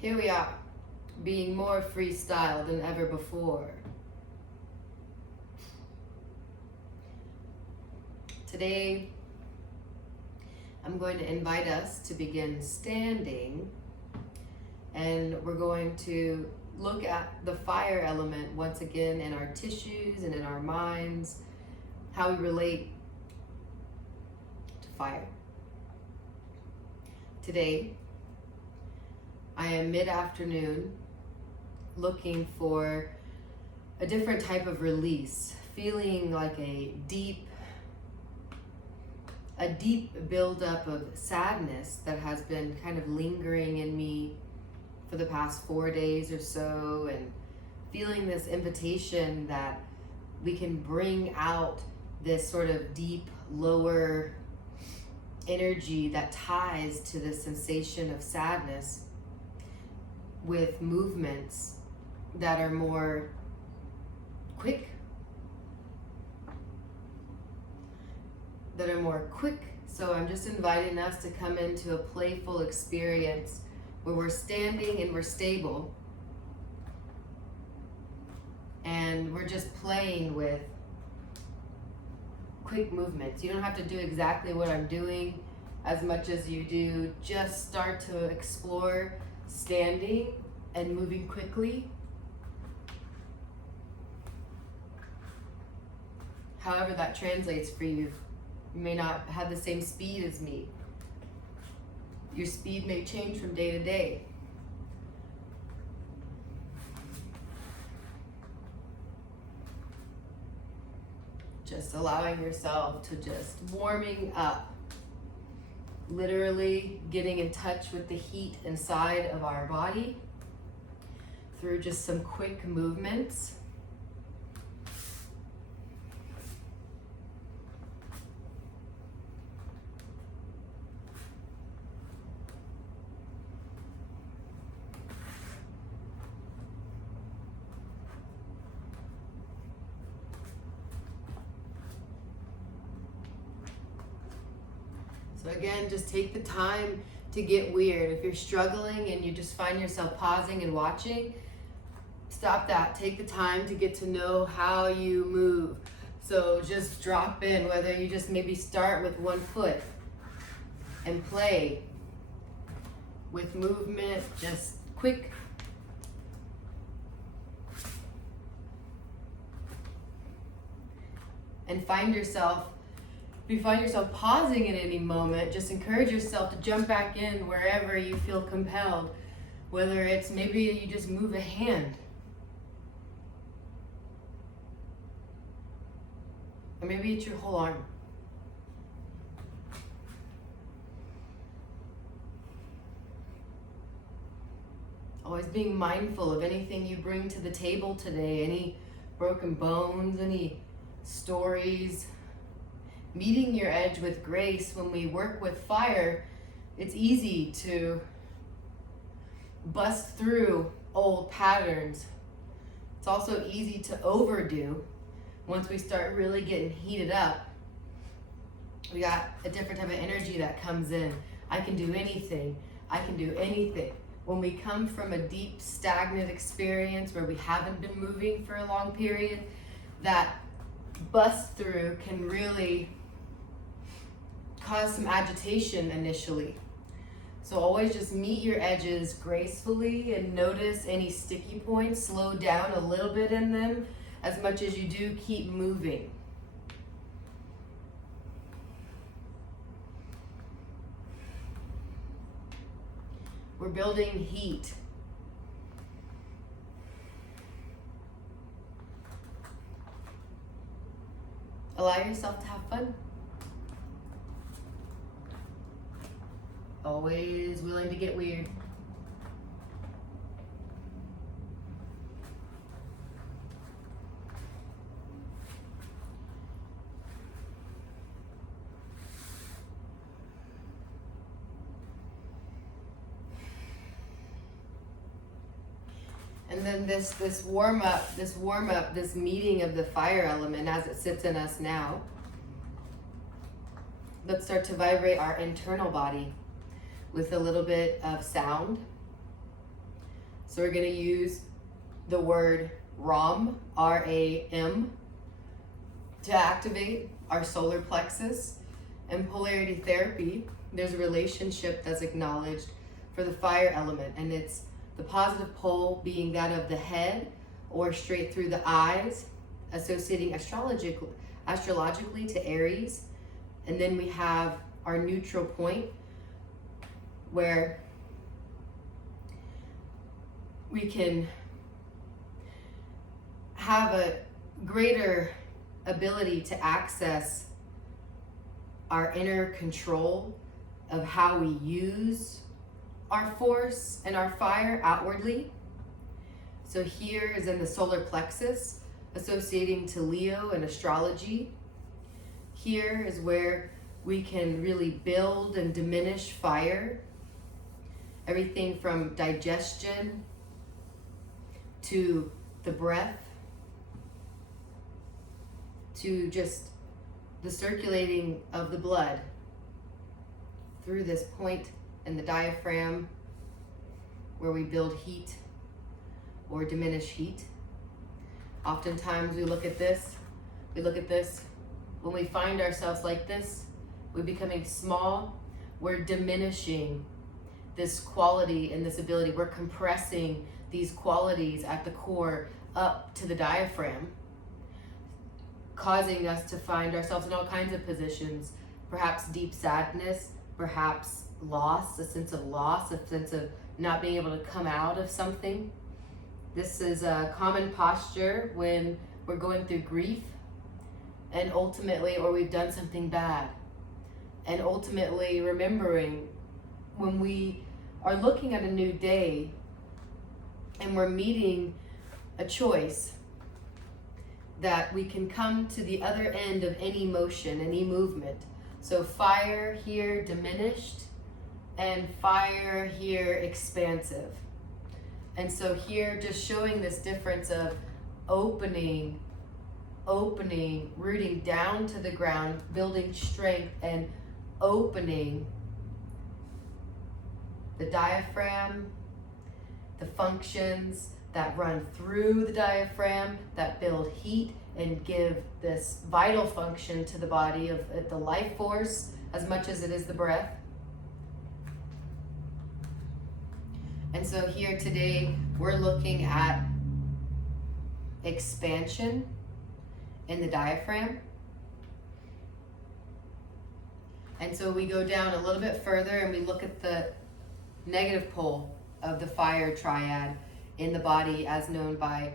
Here we are, being more freestyle than ever before. Today, I'm going to invite us to begin standing, and we're going to look at the fire element once again in our tissues and in our minds, how we relate to fire. Today, I am mid-afternoon looking for a different type of release, feeling like a deep buildup of sadness that has been kind of lingering in me for the past 4 days or so, and feeling this invitation that we can bring out this sort of deep, lower energy that ties to the sensation of sadness with movements that are more quick, So I'm just inviting us to come into a playful experience where we're standing and we're stable, and we're just playing with quick movements. You don't have to do exactly what I'm doing as much as you do. Just start to explore standing and moving quickly. However that translates for you. You may not have the same speed as me. Your speed may change from day to day. Just allowing yourself to just warming up. Literally getting in touch with the heat inside of our body through just some quick movements. So again, just take the time to get weird. If you're struggling and you just find yourself pausing and watching, stop that. Take the time to get to know how you move. So just drop in, whether you just maybe start with one foot and play with movement, just quick. And if you find yourself pausing at any moment, just encourage yourself to jump back in wherever you feel compelled. Whether it's maybe you just move a hand, or maybe it's your whole arm. Always being mindful of anything you bring to the table today, any broken bones, any stories. Meeting your edge with grace. When we work with fire, it's easy to bust through old patterns. It's also easy to overdo. Once we start really getting heated up, we got a different type of energy that comes in. I can do anything. I can do anything. When we come from a deep, stagnant experience where we haven't been moving for a long period, that bust through can really cause some agitation initially. So always just meet your edges gracefully and notice any sticky points. Slow down a little bit in them. As much as you do, keep moving. We're building heat. Allow yourself to have fun. Always willing to get weird. And then this warm up, this meeting of the fire element as it sits in us now. Let's start to vibrate our internal body with a little bit of sound. So we're going to use the word RAM, R-A-M, to activate our solar plexus. And polarity therapy, there's a relationship that's acknowledged for the fire element, and it's the positive pole being that of the head or straight through the eyes, associating astrologically to Aries. And then we have our neutral point, where we can have a greater ability to access our inner control of how we use our force and our fire outwardly. So here is in the solar plexus, associating to Leo and astrology. Here is where we can really build and diminish fire. Everything from digestion to the breath to just the circulating of the blood through this point in the diaphragm, where we build heat or diminish heat. Oftentimes we look at this, when we find ourselves like this, we're becoming small, we're diminishing this quality and this ability. We're compressing these qualities at the core up to the diaphragm, causing us to find ourselves in all kinds of positions, perhaps deep sadness, perhaps loss, a sense of not being able to come out of something. This is a common posture when we're going through grief, and ultimately, or we've done something bad. And ultimately remembering when we are looking at a new day and we're meeting a choice, that we can come to the other end of any motion, any movement. So fire here diminished, and fire here expansive. And so here just showing this difference of opening, rooting down to the ground, building strength, and opening the diaphragm, the functions that run through the diaphragm, that build heat and give this vital function to the body of the life force as much as it is the breath. And so here today, we're looking at expansion in the diaphragm. And so we go down a little bit further and we look at the negative pole of the fire triad in the body, as known by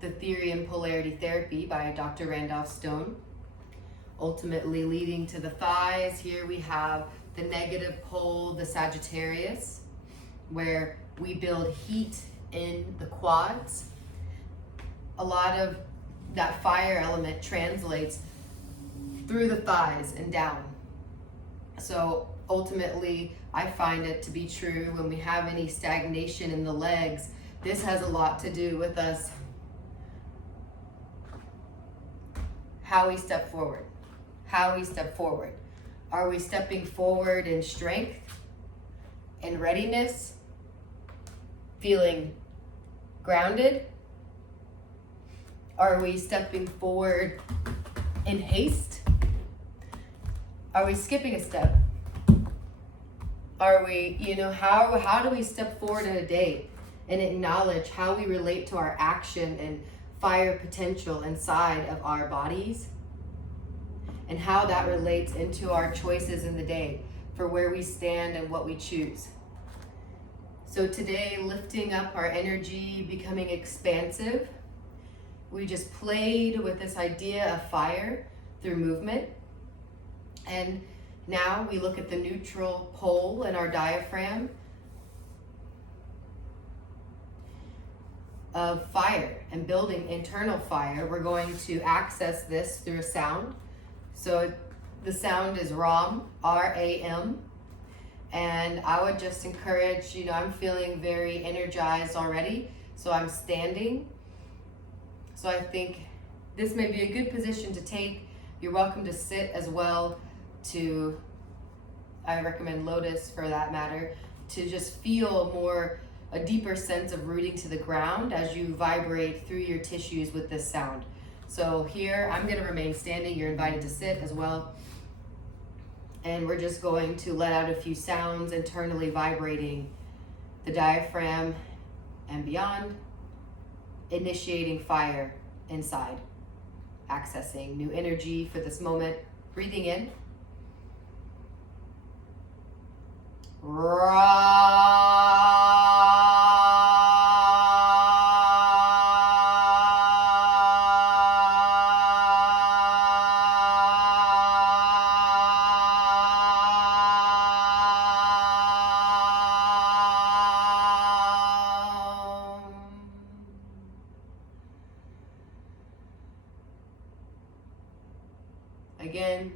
the theory in polarity therapy by Dr. Randolph Stone, ultimately leading to the thighs. Here we have the negative pole, the Sagittarius, where we build heat in the quads. A lot of that fire element translates through the thighs and down. So ultimately, I find it to be true when we have any stagnation in the legs. This has a lot to do with us, how we step forward. Are we stepping forward in strength, in readiness, feeling grounded? Are we stepping forward in haste? Are we skipping a step? Are we, how do we step forward in a day and acknowledge how we relate to our action and fire potential inside of our bodies, and how that relates into our choices in the day for where we stand and what we choose? So today, lifting up our energy, becoming expansive, we just played with this idea of fire through movement. And now we look at the neutral pole in our diaphragm of fire and building internal fire. We're going to access this through a sound. So the sound is RAM, R-A-M. And I would just encourage, I'm feeling very energized already, so I'm standing. So I think this may be a good position to take. You're welcome to sit as well. I recommend lotus for that matter, to just feel more a deeper sense of rooting to the ground as you vibrate through your tissues with this sound. So here, I'm gonna remain standing. You're invited to sit as well. And we're just going to let out a few sounds internally vibrating the diaphragm and beyond, initiating fire inside, accessing new energy for this moment. Breathing in. Again.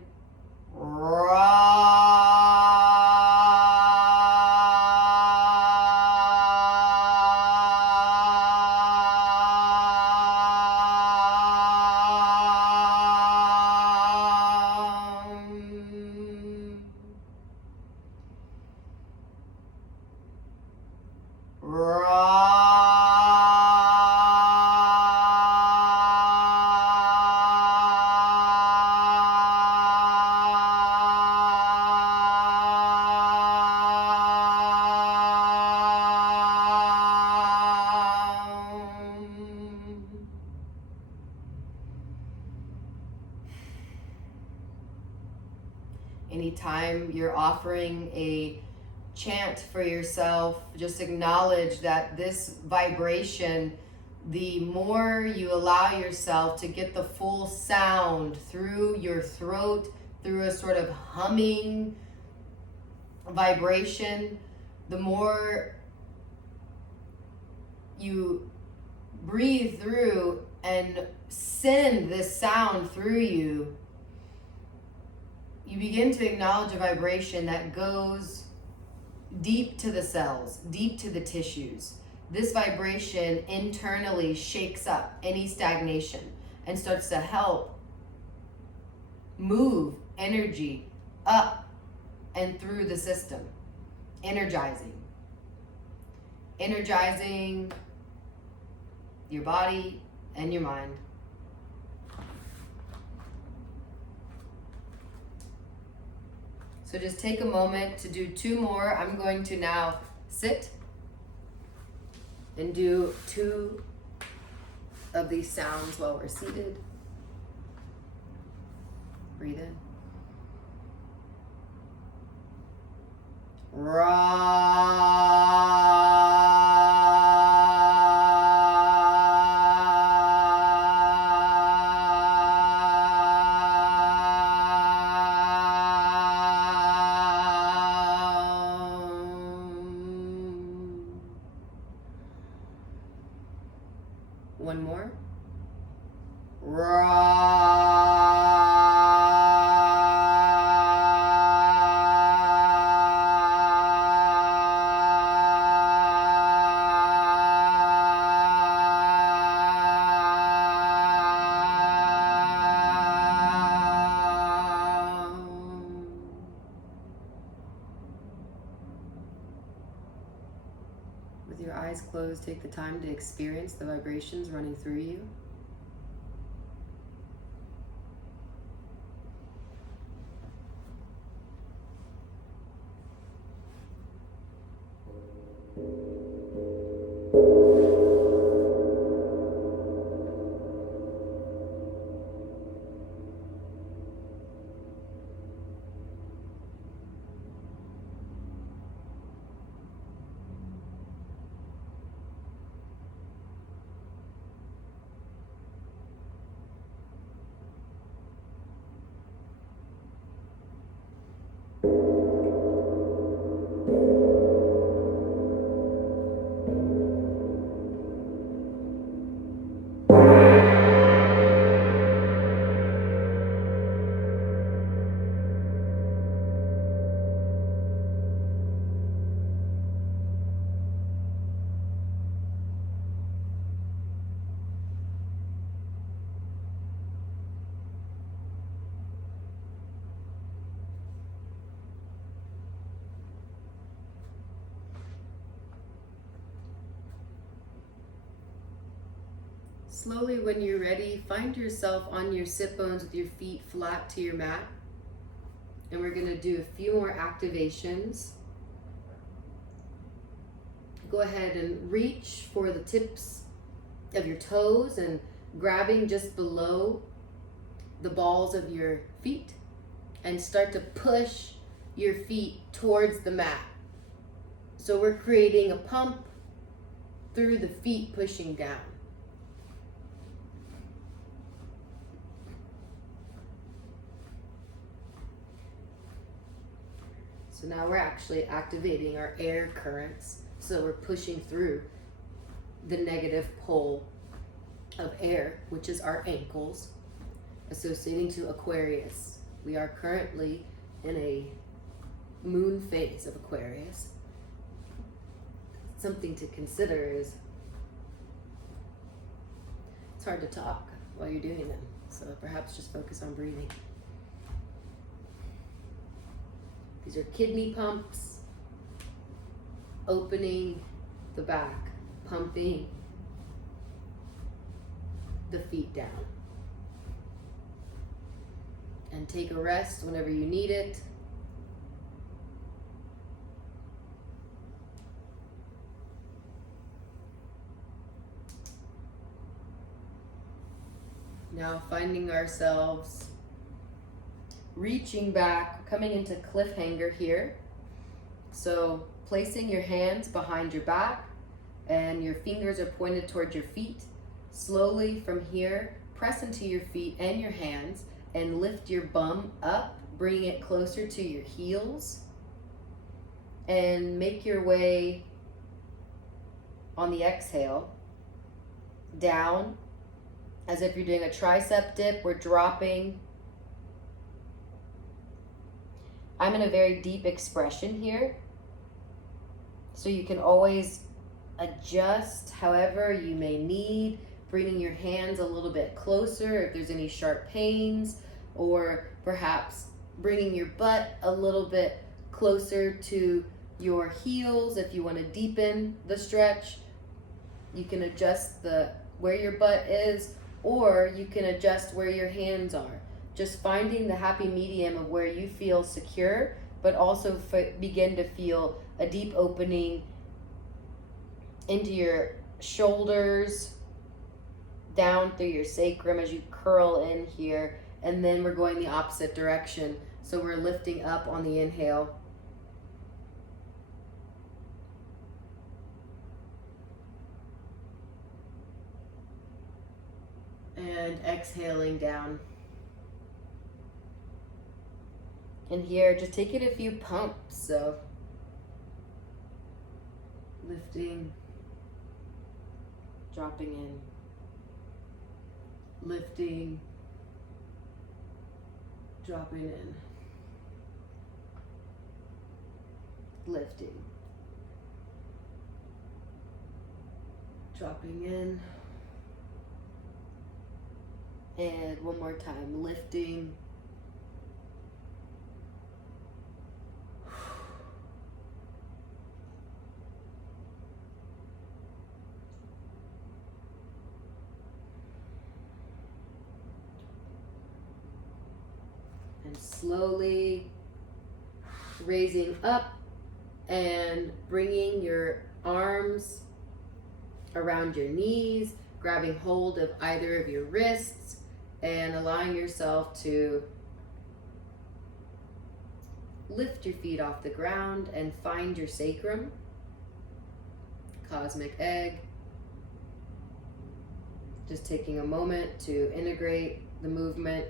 Anytime you're offering a chant for yourself, just acknowledge that this vibration, the more you allow yourself to get the full sound through your throat, through a sort of humming vibration, the more you breathe through and send this sound through you, you begin to acknowledge a vibration that goes deep to the cells, deep to the tissues. This vibration internally shakes up any stagnation and starts to help move energy up and through the system, energizing your body and your mind. So just take a moment to do 2 more. I'm going to now sit and do 2 of these sounds while we're seated. Breathe in. One more. With your eyes closed, take the time to experience the vibrations running through you. Slowly, when you're ready, find yourself on your sit bones with your feet flat to your mat. And we're gonna do a few more activations. Go ahead and reach for the tips of your toes and grabbing just below the balls of your feet and start to push your feet towards the mat. So we're creating a pump through the feet pushing down. So now we're actually activating our air currents. So we're pushing through the negative pole of air, which is our ankles, associating to Aquarius. We are currently in a moon phase of Aquarius. Something to consider is it's hard to talk while you're doing them. So perhaps just focus on breathing. These are kidney pumps, opening the back, pumping the feet down. And take a rest whenever you need it. Now finding ourselves reaching back, coming into cliffhanger here. So placing your hands behind your back and your fingers are pointed towards your feet. Slowly from here, press into your feet and your hands and lift your bum up, bringing it closer to your heels. And make your way on the exhale down as if you're doing a tricep dip. We're dropping. I'm in a very deep expression here, so you can always adjust however you may need, bringing your hands a little bit closer if there's any sharp pains, or perhaps bringing your butt a little bit closer to your heels if you want to deepen the stretch. You can adjust where your butt is, or you can adjust where your hands are. Just finding the happy medium of where you feel secure, but also begin to feel a deep opening into your shoulders, down through your sacrum as you curl in here. And then we're going the opposite direction. So we're lifting up on the inhale. And exhaling down. And here, just taking a few pumps. So lifting, dropping in, lifting, dropping in, lifting, dropping in, and one more time, lifting, and slowly raising up and bringing your arms around your knees, grabbing hold of either of your wrists and allowing yourself to lift your feet off the ground and find your sacrum, cosmic egg. Just taking a moment to integrate the movement.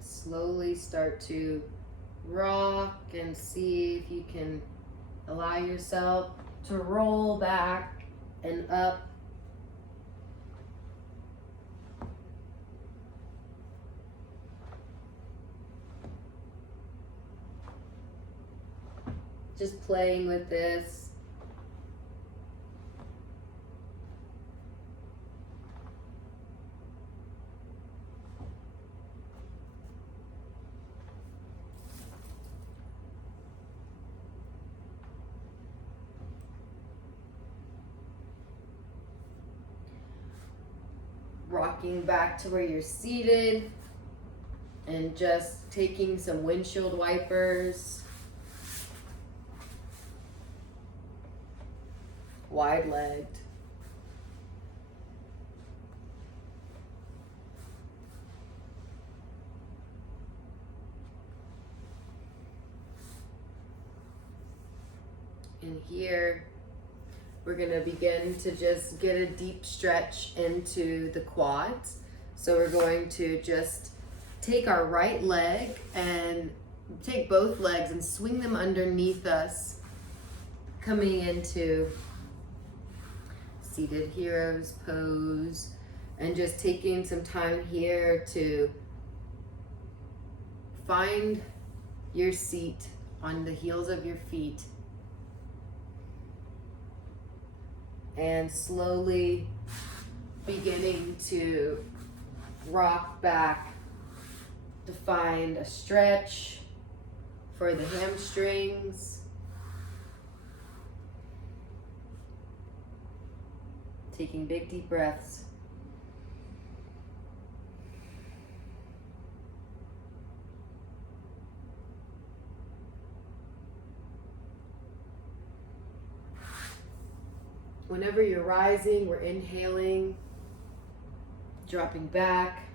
Slowly start to rock and see if you can allow yourself to roll back and up. Just playing with this. Rocking back to where you're seated and just taking some windshield wipers, wide-legged. And here, we're gonna begin to just get a deep stretch into the quads. So we're going to just take our right leg and take both legs and swing them underneath us, coming into seated heroes pose, and just taking some time here to find your seat on the heels of your feet. And slowly beginning to rock back to find a stretch for the hamstrings. Taking big deep breaths. Whenever you're rising, we're inhaling, dropping back,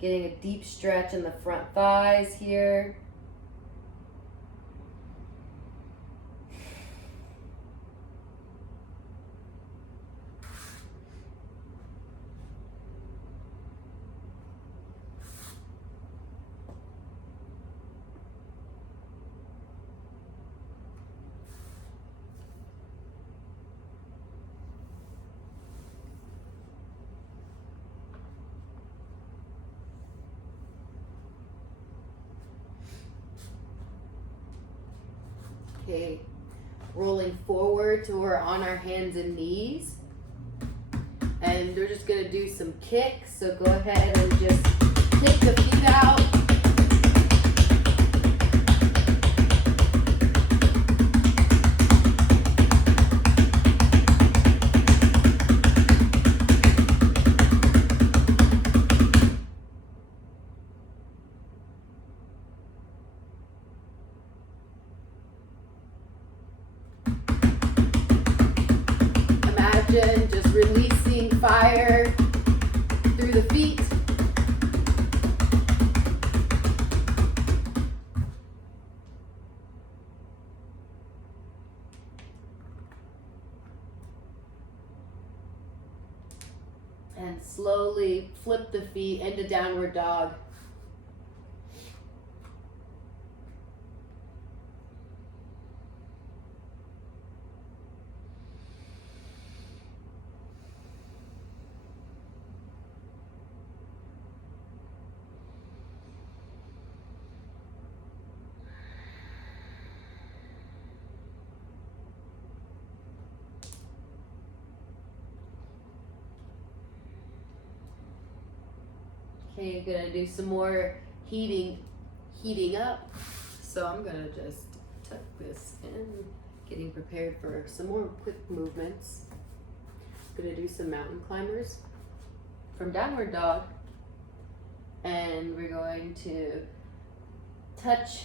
getting a deep stretch in the front thighs here. Okay, rolling forward to we're on our hands and knees. And we're just gonna do some kicks. So go ahead and just kick the feet out. Just releasing fire through the feet. And slowly flip the feet into downward dog. Okay, you're gonna do some more heating up. So I'm gonna just tuck this in, getting prepared for some more quick movements. Gonna do some mountain climbers from downward dog. And we're going to touch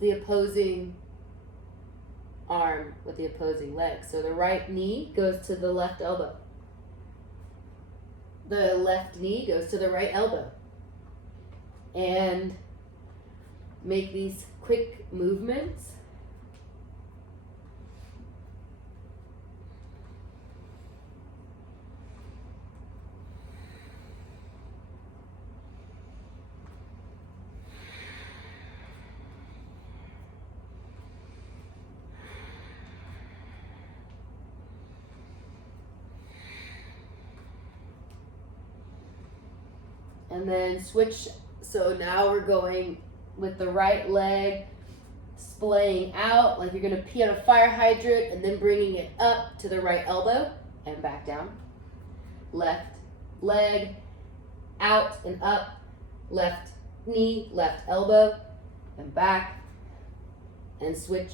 the opposing arm with the opposing leg. So the right knee goes to the left elbow. The left knee goes to the right elbow. And make these quick movements. And then switch. So now we're going with the right leg splaying out like you're gonna pee on a fire hydrant, and then bringing it up to the right elbow and back down. Left leg out and up, left knee, left elbow, and back, and switch.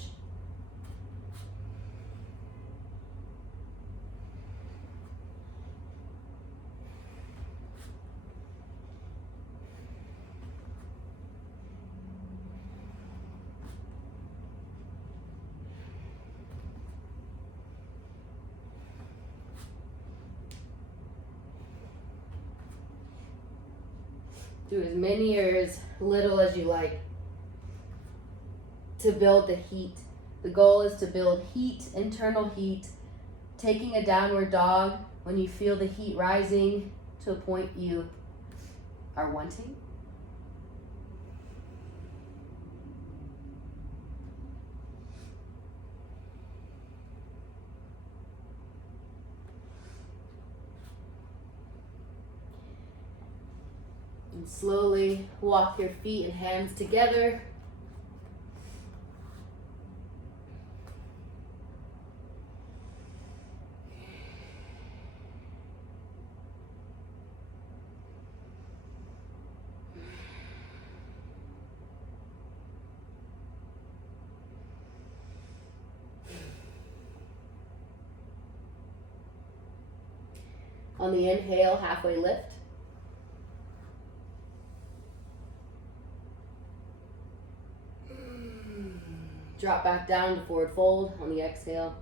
Do as many or as little as you like to build the heat. The goal is to build heat, internal heat, taking a downward dog when you feel the heat rising to a point you are wanting. And slowly walk your feet and hands together. On the inhale, halfway lift. Drop back down to forward fold on the exhale.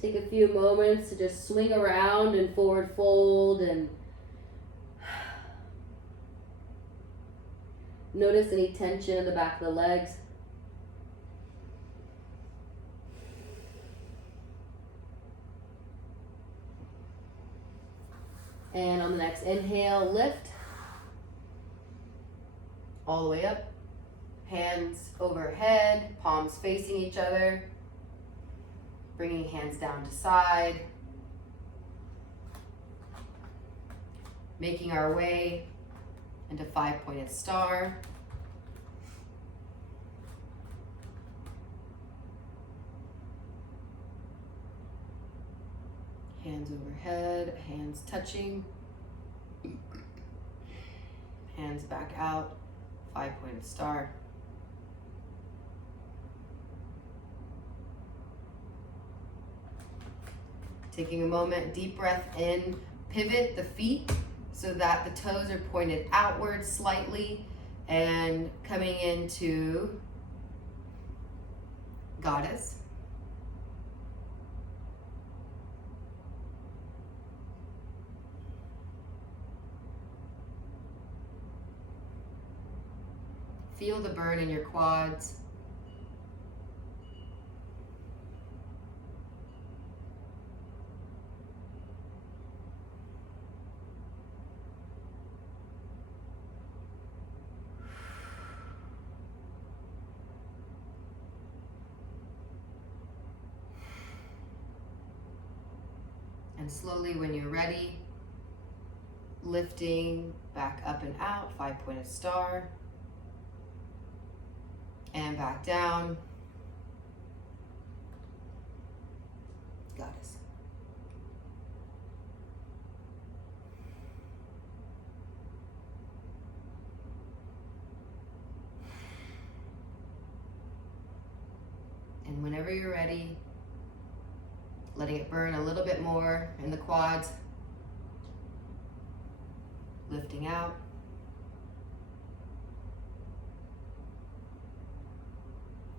Take a few moments to just swing around and forward fold, and notice any tension in the back of the legs. And on the next inhale, lift. All the way up. Hands overhead, palms facing each other. Bringing hands down to side. Making our way into 5-pointed star. Hands overhead, hands touching. Hands back out, 5-pointed star. Taking a moment, deep breath in, pivot the feet so that the toes are pointed outward slightly, and coming into goddess. Feel the burn in your quads. And slowly, when you're ready, lifting back up and out, 5-pointed star. And back down, goddess. And whenever you're ready, letting it burn a little bit more in the quads, lifting out.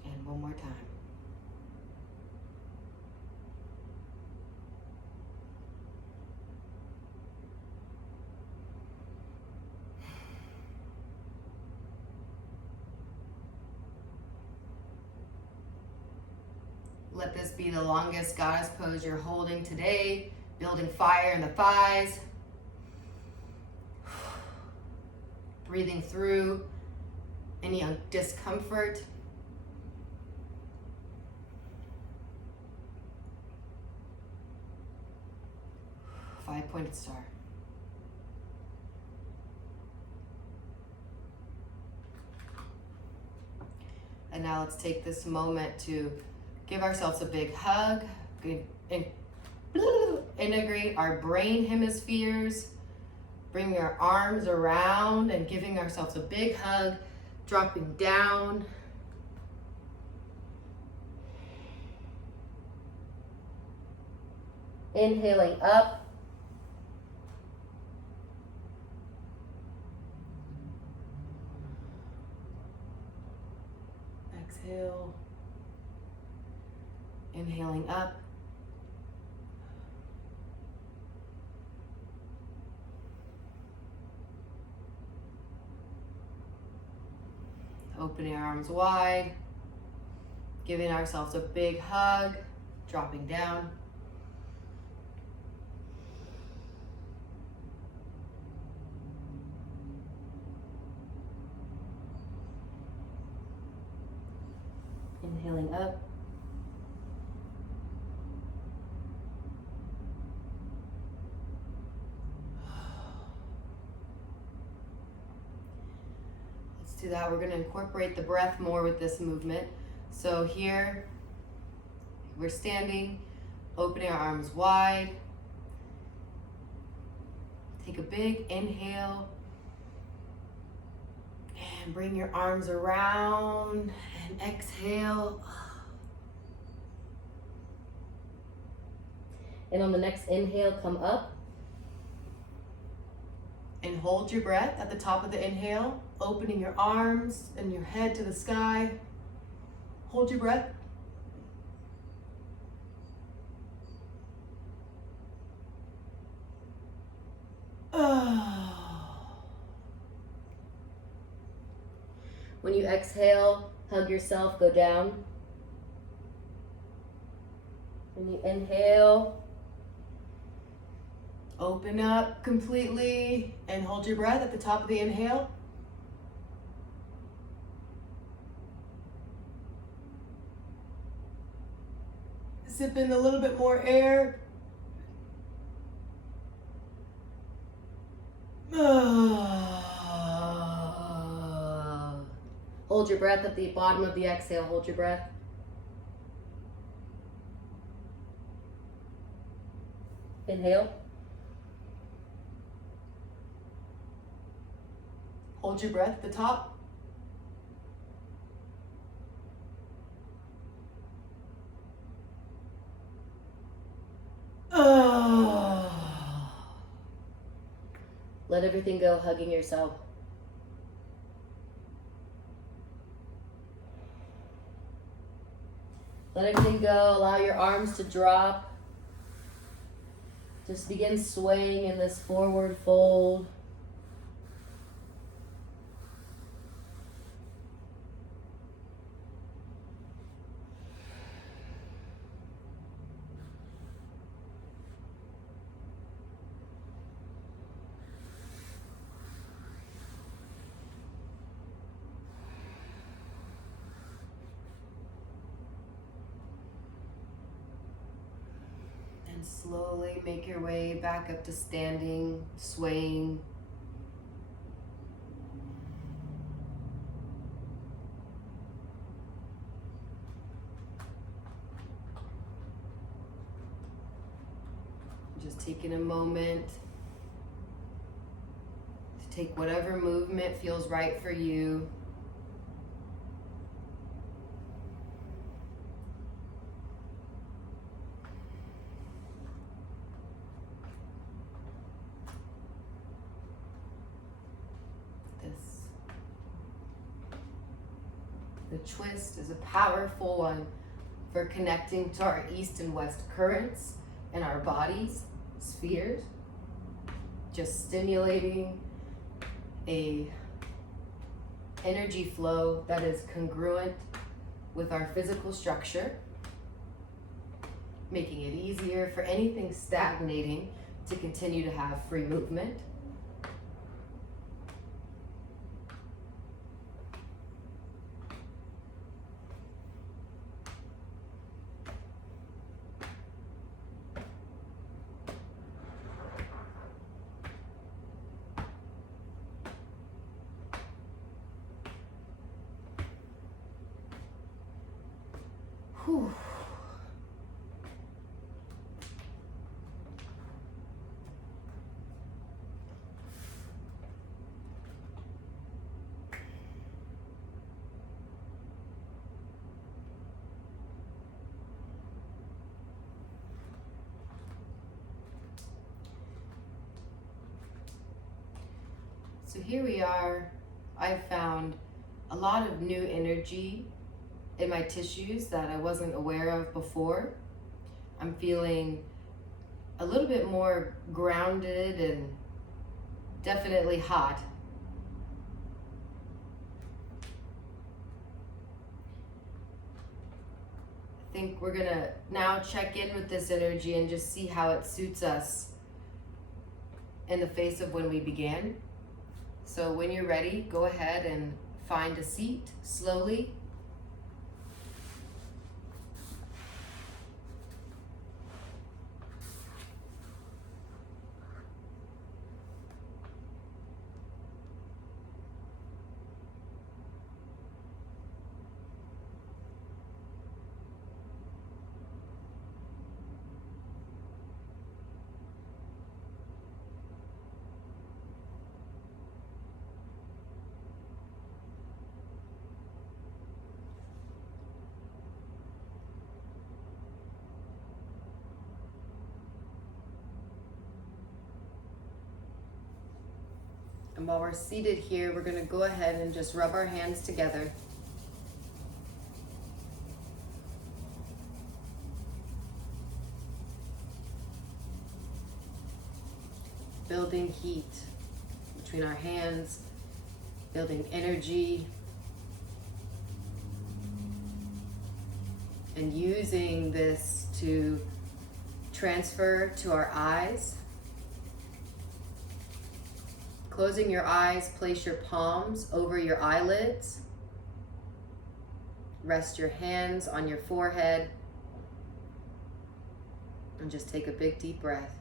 And one more time. Let this be the longest goddess pose you're holding today, building fire in the thighs. Breathing through any discomfort. 5-pointed star. And now let's take this moment to give ourselves a big hug, integrate our brain hemispheres, bringing our arms around and giving ourselves a big hug, dropping down. Inhaling up. Exhale. Inhaling up. Opening our arms wide, giving ourselves a big hug, dropping down. Inhaling up. Let's do that. We're going to incorporate the breath more with this movement. So here, we're standing, opening our arms wide. Take a big inhale. And bring your arms around and exhale. And on the next inhale, come up. And hold your breath at the top of the inhale, opening your arms and your head to the sky. Hold your breath. When you exhale, hug yourself, go down. When you inhale, Open up completely and hold your breath at the top of the inhale. Sip in a little bit more air. hold your breath at the bottom of the exhale, hold your breath. Inhale. Hold your breath at the top. Let everything go, hugging yourself. Let everything go, allow your arms to drop. Just begin swaying in this forward fold. And slowly make your way back up to standing, swaying. Just taking a moment to take whatever movement feels right for you. The twist is a powerful one for connecting to our east and west currents and our bodies, spheres. Just stimulating a energy flow that is congruent with our physical structure, making it easier for anything stagnating to continue to have free movement. Whew. So here we are. I've found a lot of new energy in my tissues that I wasn't aware of before. I'm feeling a little bit more grounded and definitely hot. I think we're gonna now check in with this energy and just see how it suits us in the face of when we began. So when you're ready, go ahead and find a seat slowly. And while we're seated here, we're going to go ahead and just rub our hands together. Building heat between our hands, building energy, and using this to transfer to our eyes. Closing your eyes, place your palms over your eyelids. Rest your hands on your forehead. And just take a big deep breath.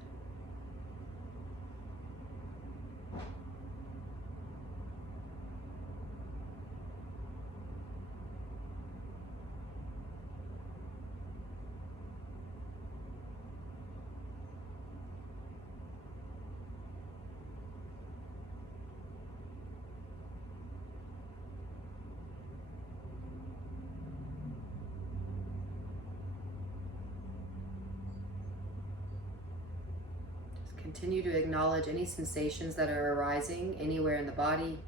Continue to acknowledge any sensations that are arising anywhere in the body,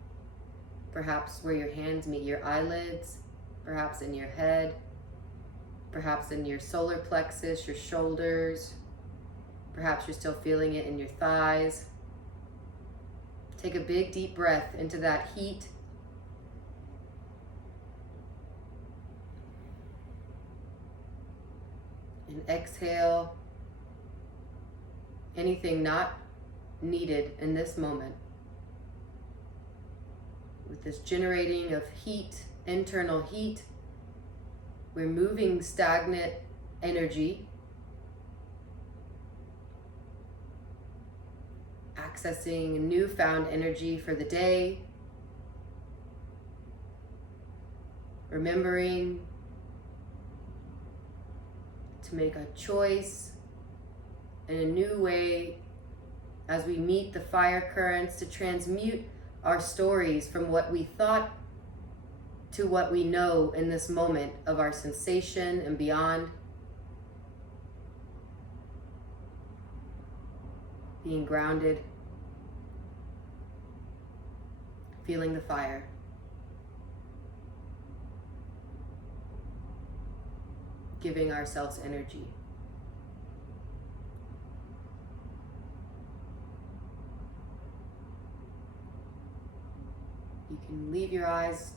perhaps where your hands meet your eyelids, perhaps in your head, perhaps in your solar plexus, your shoulders, perhaps you're still feeling it in your thighs. Take a big deep breath into that heat. And exhale anything not needed in this moment. With this generating of heat, internal heat, removing stagnant energy, accessing newfound energy for the day, remembering to make a choice in a new way as we meet the fire currents to transmute our stories from what we thought to what we know in this moment of our sensation and beyond. Being grounded, feeling the fire. Giving ourselves energy. You can leave your eyes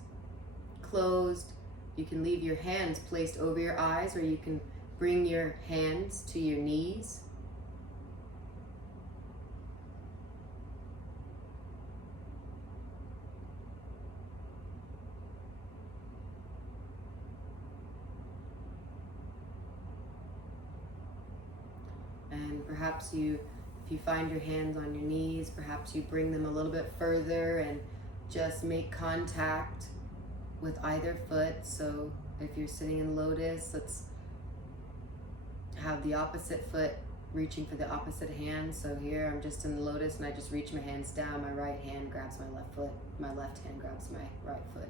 closed. You can leave your hands placed over your eyes, or you can bring your hands to your knees. And perhaps if you find your hands on your knees, perhaps you bring them a little bit further and just make contact with either foot. So If you're sitting in lotus, let's have the opposite foot reaching for the opposite hand. So here I'm just in lotus and I just reach my hands down. My right hand grabs my left foot. My left hand grabs my right foot.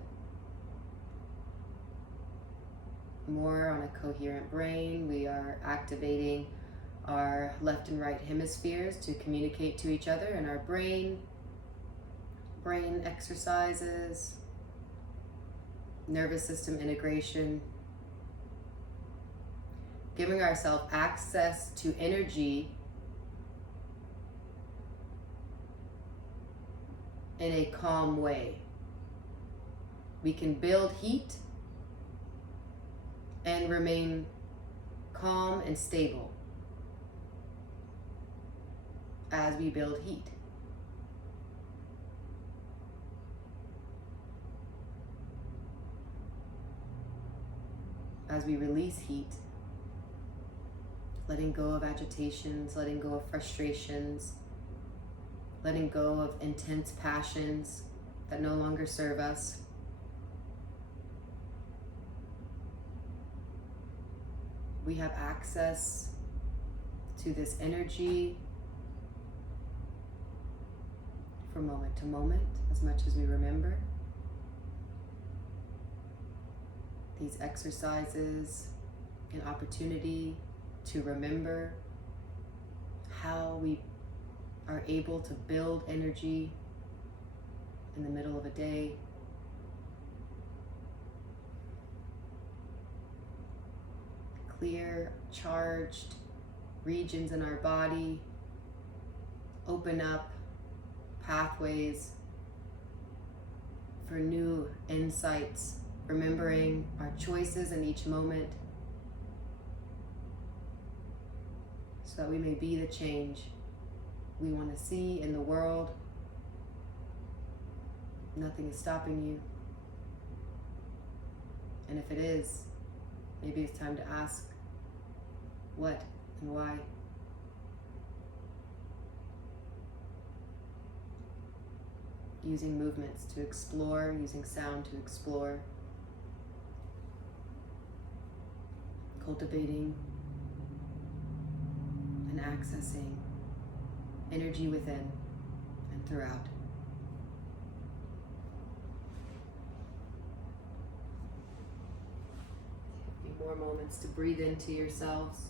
More on a coherent brain. We are activating our left and right hemispheres to communicate to each other in our brain. Brain exercises, nervous system integration, giving ourselves access to energy in a calm way. We can build heat and remain calm and stable as we build heat. As we release heat, letting go of agitations, letting go of frustrations, letting go of intense passions that no longer serve us. We have access to this energy from moment to moment, as much as we remember. These exercises, an opportunity to remember how we are able to build energy in the middle of a day. Clear, charged regions in our body, open up pathways for new insights, remembering our choices in each moment so that we may be the change we want to see in the world. Nothing is stopping you. And if it is, maybe it's time to ask what and why. Using movements to explore, using sound to explore. Cultivating and accessing energy within and throughout. A few more moments to breathe into yourselves.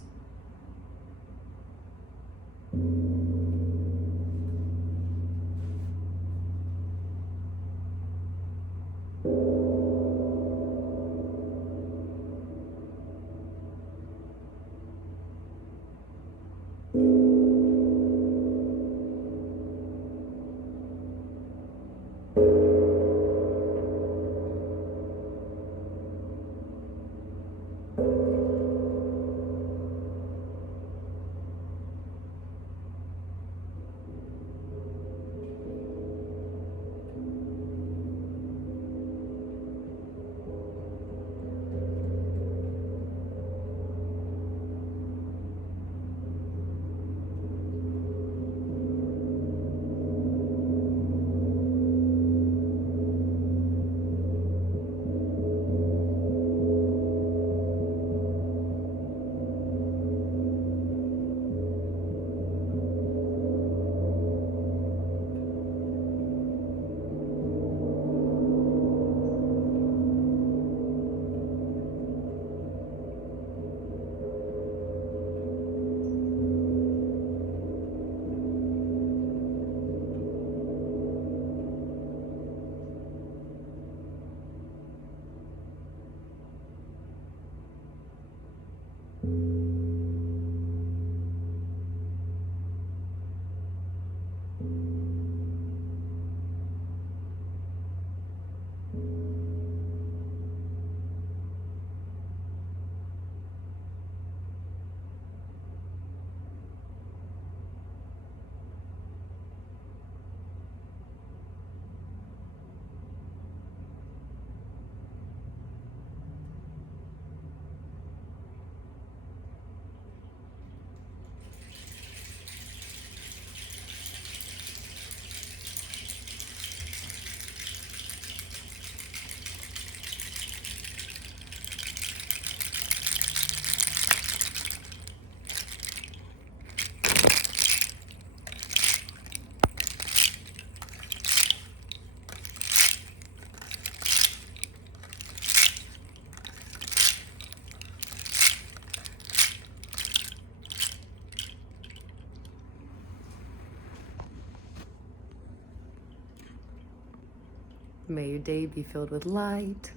May your day be filled with light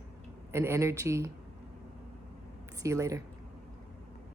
and energy. See you later.